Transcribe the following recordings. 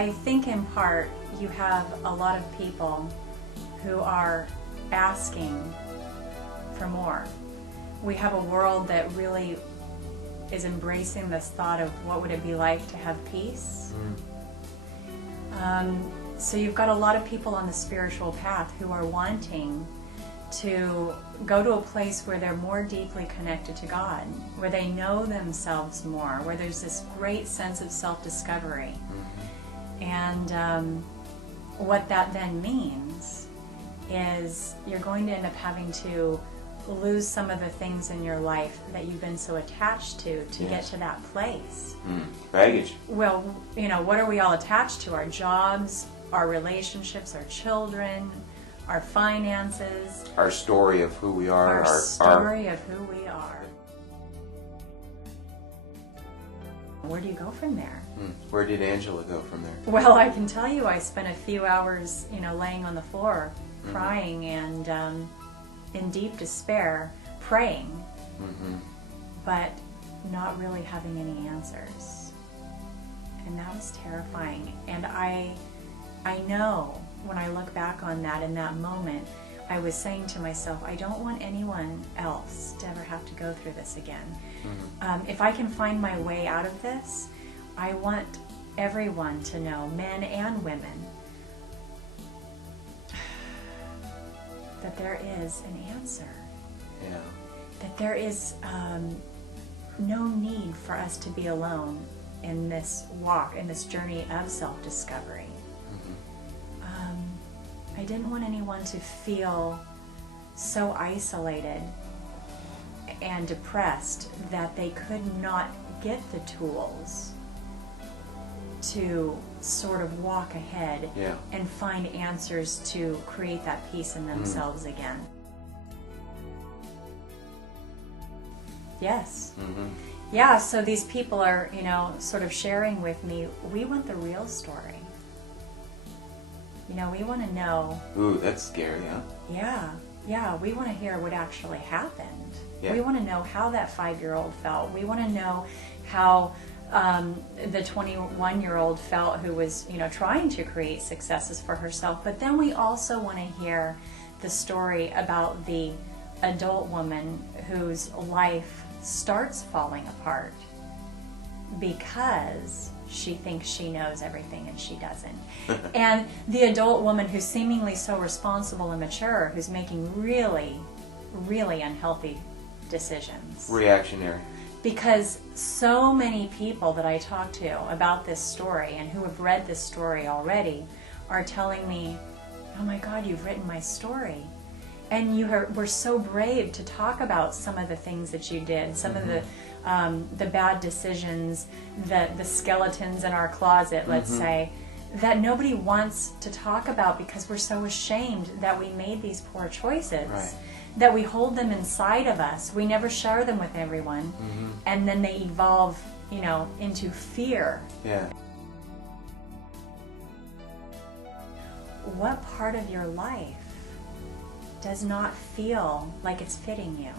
I think in part you have a lot of people who are asking for more. We have a world that really is embracing this thought of what would it be like to have peace. So you've got a lot of people on the spiritual path who are wanting to go to a place where they're more deeply connected to God, where they know themselves more, where there's this great sense of self-discovery. And what that then means is you're going to end up having to lose some of the things in your life that you've been so attached to get to that place. Baggage. Well, you know, what are we all attached to? Our jobs, our relationships, our children, our finances. Our story of who we are. Our story of who we are. Where do you go from there? Where did Angela go from there? Well, I can tell you I spent a few hours, you know, laying on the floor, crying and in deep despair, praying, but not really having any answers. And that was terrifying. And I know when I look back on that, in that moment, I was saying to myself, I don't want anyone else to ever have to go through this again. If I can find my way out of this, I want everyone to know, men and women, that there is an answer. Yeah. That there is no need for us to be alone in this walk, in this journey of self-discovery. I didn't want anyone to feel so isolated and depressed that they could not get the tools to sort of walk ahead and find answers to create that peace in themselves again. Yes. Yeah, so these people are, you know, sort of sharing with me, we want the real story. You know, we want to know. Ooh, that's scary, huh? Yeah, we want to hear what actually happened. Yeah. We want to know how that 5-year-old felt. We want to know how the 21-year-old felt who was, you know, trying to create successes for herself. But then we also want to hear the story about the adult woman whose life starts falling apart because she thinks she knows everything and she doesn't. And the adult woman who's seemingly so responsible and mature, who's making really, really unhealthy decisions. Reactionary. Because so many people that I talk to about this story and who have read this story already are telling me, oh my God, you've written my story. And you were so brave to talk about some of the things that you did, some of the bad decisions, the skeletons in our closet, let's say, that nobody wants to talk about because we're so ashamed that we made these poor choices, that we hold them inside of us. We never share them with everyone, and then they evolve, you know, into fear. Yeah. What part of your life does not feel like it's fitting you?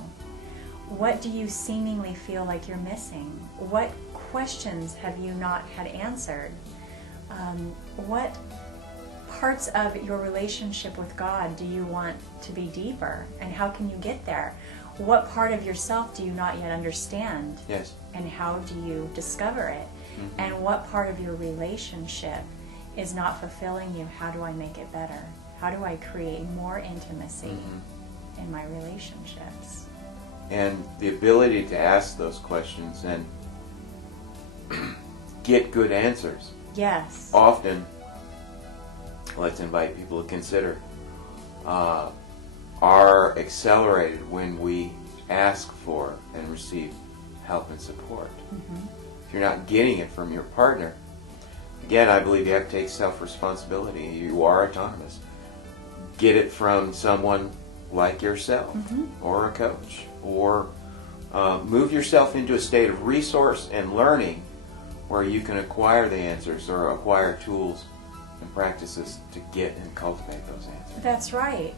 What do you seemingly feel like you're missing? What questions have you not had answered? What parts of your relationship with God do you want to be deeper? And how can you get there? What part of yourself do you not yet understand? Yes. And how do you discover it? And what part of your relationship is not fulfilling you? How do I make it better? How do I create more intimacy in my relationships? And the ability to ask those questions and get good answers. Yes. Often, let's invite people to consider, are accelerated when we ask for and receive help and support. If you're not getting it from your partner, again, I believe you have to take self-responsibility. You are autonomous. Get it from someone like yourself or a coach, or move yourself into a state of resource and learning where you can acquire the answers or acquire tools and practices to get and cultivate those answers. That's right.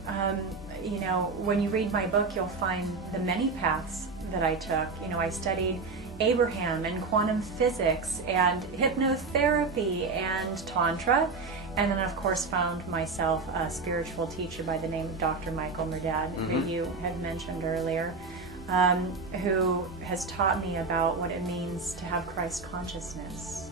You know, when you read my book, you'll find the many paths that I took. You know, I studied Abraham and quantum physics and hypnotherapy and Tantra. And then, of course, found myself a spiritual teacher by the name of Dr. Michael Murdad, who you had mentioned earlier, who has taught me about what it means to have Christ consciousness.